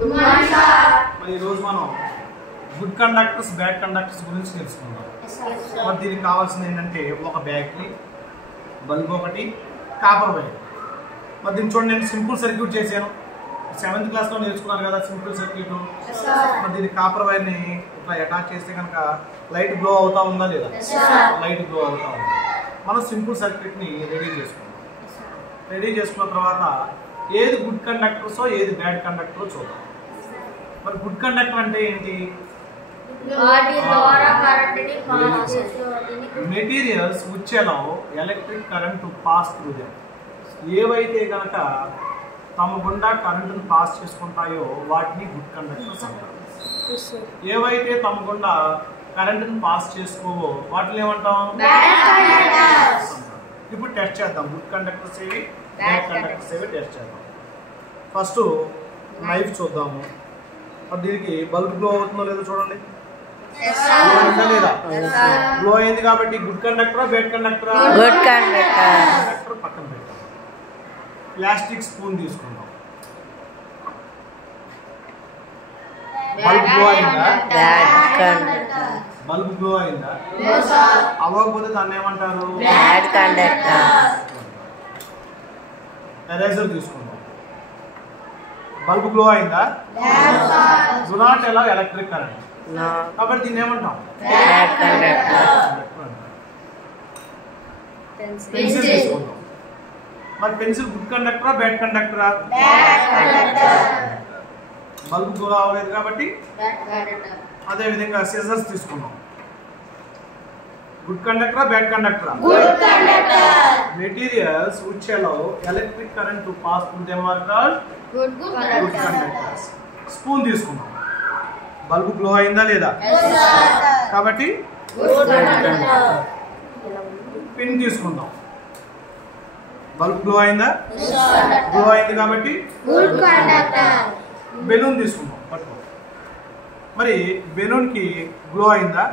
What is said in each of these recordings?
Good morning sir. మరి ఈ రోజు మనం గుడ్ కండక్టర్స్ బ్యాడ్ కండక్టర్స్ గురించి తెలుసుకుందాం. మరి దీనికి కావాల్సింది ఏంటంటే ఒక బ్యాటరీ, బల్బ్ ఒకటి, కాపర్ వైర్. మరి దీన్ని చూడండి, నేను సింపుల్ సర్క్యూట్ చేశాను. 7th క్లాస్లో నేర్చుకున్నారు కదా సింపుల్ సర్క్యూట్. మరి దీనికి కాపర్ వైర్ని ఇట్లా అటాచ్ చేస్తే కనుక లైట్ గ్లో అవుతా ఉందా లేదా? లైట్ గ్లో అవుతా ఉంది. మనం సింపుల్ సర్క్యూట్ని రెడీ చేసుకుందాం. రెడీ చేసుకున్న తర్వాత ఏది గుడ్ కండక్టర్సో ఏది బ్యాడ్ కండక్టరో చూద్దాం. మరి గుడ్ కండక్టర్ అంటే ఏంటి? Materials which allow electric current to pass through them. ఏవైతే కనుక తమ గుండా కరెంటును పాస్ చేసుకుంటాయో వాటిని గుడ్ కండక్టర్స్ అంటారు. ఏవైతే తమ గుండా కరెంటును పాస్ చేసుకోవో వాటిని ఏమంటాం? ఇప్పుడు టెస్ట్ చేద్దాం. గుడ్ కండక్టర్స్ ఏవి, బ్యాడ్ కండక్టర్స్ ఏవి టెస్ట్ చేద్దాం. ఫస్ట్ నైఫ్ చూద్దాము. దీనికి బల్బ్ గ్లో అవుతుందో లేదో చూడండి. లేదా? గ్లో అయింది కాబట్టి గుడ్ కండక్టరా బ్యాడ్ కండక్టరా? Good conductor. కండక్టర్ పక్కన పెట్టాం. ప్లాస్టిక్ స్పూన్ తీసుకుందాం. బల్బ్ గ్లో అయిందా? Bad conductor. బల్బ్ గ్లో అయిందా? అవ్వకపోతే దాన్ని ఏమంటారు? Bad conductor. ఎరేజర్ తీసుకుందాం. బల్బ్ గ్లో అయిందా? Do not allow electric current. No. కాబట్టి దీన్ని ఏమంటాం? Bad conductor. పెన్సిల్ తీసుకుందాం. మరి పెన్సిల్ గుడ్ కండక్టరా బ్యాడ్ కండక్టరా? బల్బ్ గ్లో అవ్వలేదు కాబట్టి. అదే విధంగా సిజర్స్ తీసుకున్నాం. గుడ్ కండక్టరా బ్యాడ్ కండక్టరా? Materials which allow electric current to pass through them are called good conductors. Spoon తీసుకున్నాం. బల్బ్ గ్లో అయిందా లేదా? కాబట్టి పిన్ తీసుకుందాం. బల్బ్ గ్లో అయిందా? గ్లో అయింది కాబట్టి బెలూన్ తీసుకుందాం. పట్టుకో. మరి బెలూన్ కి గ్లో అయిందా?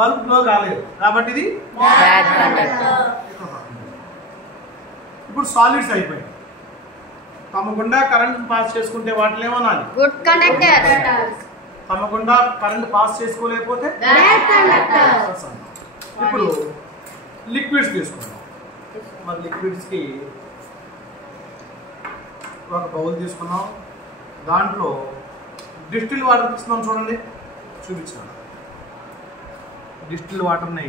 బల్బ్ గ్లో కాలేదు కాబట్టి ఇది బ్యాడ్ కండక్టర్. ఇప్పుడు సాలిడ్స్ అయిపోయాయి. తమ గుండా కరెంట్ పాస్ చేసుకుంటే వాటిని ఏమనాలి? Good conductor. తమ గుండా కరెంట్ పాస్ చేసుకోలేకపోతే బ్యాడ్ కండక్టర్. ఇప్పుడు లిక్విడ్స్ తీసుకుందాం. మరి లిక్విడ్స్ కి ఒక బౌల్ తీసుకున్నాం. దాంట్లో డిస్టిల్ వాటర్ తీసుకున్నాం. చూడండి, చూపించాను. డిస్టిల్ వాటర్ని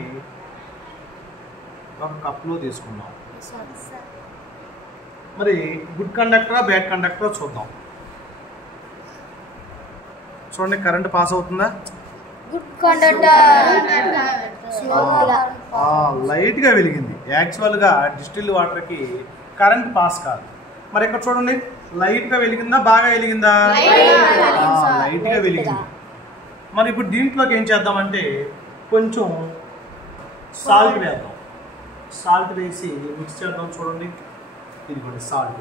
ఒక కప్లో తీసుకున్నాం. మరి గుడ్ కండక్టరా బ్యాడ్ కండక్టరా చూద్దాం. చూడండి, కరెంట్ పాస్ అవుతుందా? Good conductor. లైట్ గా వెలిగింది. యాక్చువల్ గా డిస్టిల్ వాటర్ కి కరెంట్ పాస్ కాదు. మరి ఇక్కడ చూడండి, లైట్ గా వెలిగిందా బాగా వెలిగిందా? లైట్ గా వెలిగింది. మరి ఇప్పుడు దీంట్లోకి ఏం చేద్దామంటే కొంచెం సాల్ట్ వేద్దాం. సాల్ట్ వేసి మిక్స్ చేద్దాం. చూడండి, ఇదిగోండి సాల్ట్.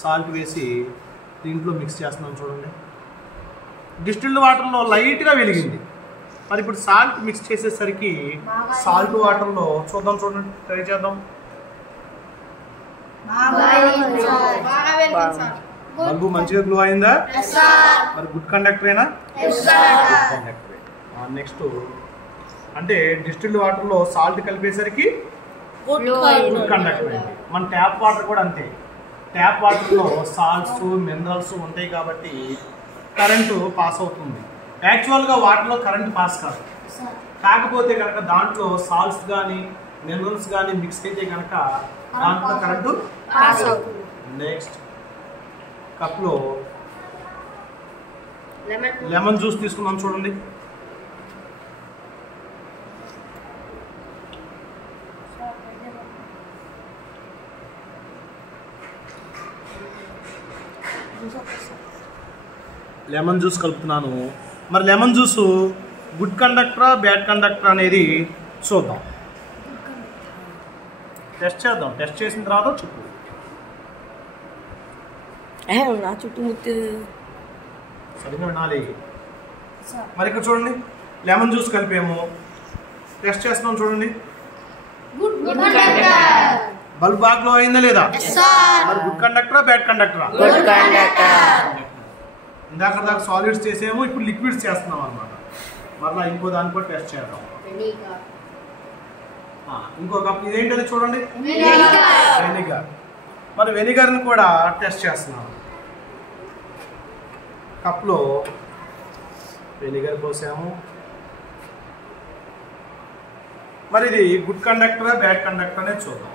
సాల్ట్ వేసి దీంట్లో మిక్స్ చేస్తున్నాం. చూడండి, డిస్టిల్డ్ వాటర్లో లైట్గా వెలిగింది. మరి ఇప్పుడు సాల్ట్ మిక్స్ చేసేసరికి సాల్ట్ వాటర్లో చూద్దాం. చూడండి, ట్రై చేద్దాం. బల్బు మంచిగా గ్లో అయిందా? మరి గుడ్ కండక్టరేనా? గుడ్ కండక్టరే. నెక్స్ట్ అంటే డిస్టిల్డ్ వాటర్లో సాల్ట్ కలిపేసరికి గుడ్ కండక్టర్ అయింది. మన ట్యాప్ వాటర్ కూడా అంతే. ట్యాప్ వాటర్లో సాల్ట్స్ మినరల్స్ ఉంటాయి కాబట్టి కరెంటు పాస్ అవుతుంది. యాక్చువల్గా వాటర్లో కరెంట్ పాస్ కాదు. కాకపోతే కనుక దాంట్లో సాల్ట్స్ కానీ మినరల్స్ కానీ మిక్స్ అయితే కనుక దాంట్లో కరెంటు పాస్ అవుతుంది. నెక్స్ట్ కప్లో లెమన్ జ్యూస్ తీసుకున్నాం. చూడండి, లెమన్ జ్యూస్ కలుపుతున్నాను. మరి లెమన్ జ్యూస్ గుడ్ కండక్టరా బ్యాడ్ కండక్టర్ అనేది చూద్దాం. టెస్ట్ చేద్దాం. టెస్ట్ చేసిన తర్వాత చెప్పు. నా చుట్టుముట్టు సరిగ్గా వినాలి. మరి ఇక్కడ చూడండి, లెమన్ జ్యూస్ కలిపాము. టెస్ట్ చేస్తున్నాం. చూడండి, బల్బ్ బాగా గ్లో అయిందా లేదా? మరి గుడ్ కండక్టరా బ్యాడ్ కండక్టరా? Good conductor. ఇందాక దాకా సాలిడ్స్ చేసేమో, ఇప్పుడు లిక్విడ్స్ చేస్తున్నాం అనమాట. మరలా ఇంకో దాన్ని కూడా టెస్ట్ చేద్దాం. ఇంకొక ఇదేంటది చూడండి, వెనిగర్. మరి వెనిగర్ని కూడా టెస్ట్ చేస్తున్నాం. కప్లో వెనిగర్ పోసాము. మరి ఇది గుడ్ కండక్టరా బ్యాడ్ కండక్టర్ అనేది చూద్దాం.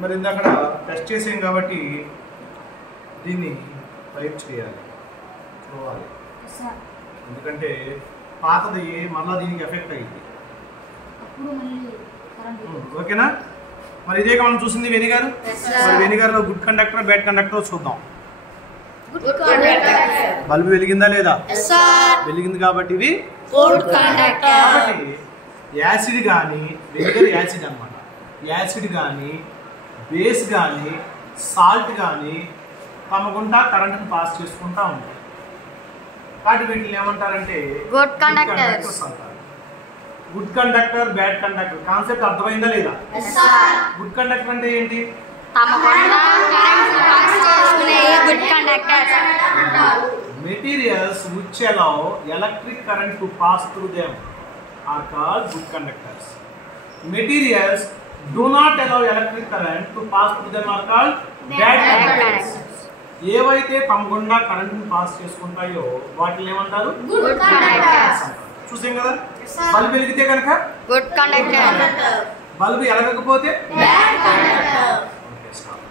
మరి ఇందాక టెస్ట్ చేసాం కాబట్టి దీన్ని వైప్ చేయాలి, చూడాలి. ఎందుకంటే పాతది మళ్ళీ దీనికి ఎఫెక్ట్ అయ్యింది. ఓకేనా? మరి ఇదే మనం చూసింది వెనిగర్. మరి వెనిగర్లో గుడ్ కండక్టర్ బ్యాడ్ కండక్టర్ చూద్దాం. బల్బు వెలిగిందా లేదా? వెలిగింది కాబట్టి ఇది గుడ్ కండక్టర్. కాబట్టి యాసిడ్ కానీ, వెనిగర్ యాసిడ్ అన్నమాట, యాసిడ్ కానీ బేస్ కానీ సాల్ట్ కానీ తమ గుండా కరెంట్ని పాస్ చేసుకుంటా ఉంటాయి. కాబట్టి వీటిని ఏమంటారంటే గుడ్ కండక్టర్స్ అంటారు. Good conductor bad conductor concept అర్థమైందా లేదా? గుడ్ కండక్టర్ అంటే ఏంటి? Good conductors. Materials which allow electric current to pass through them are called good conductors. Materials do not allow electric current to pass through them are called bad conductors. ఏవైతే తమ గుండా కరెంట్ని pass చేసుకుంటాయో వాటిని ఏమంటారు? Good conductors. చూసాం కదా. Bulb వెలిగితే కనుక గుడ్ కండక్టర్. బల్బు ఎలగకపోతే బ్యాడ్ కండక్టర్. Okay, stop.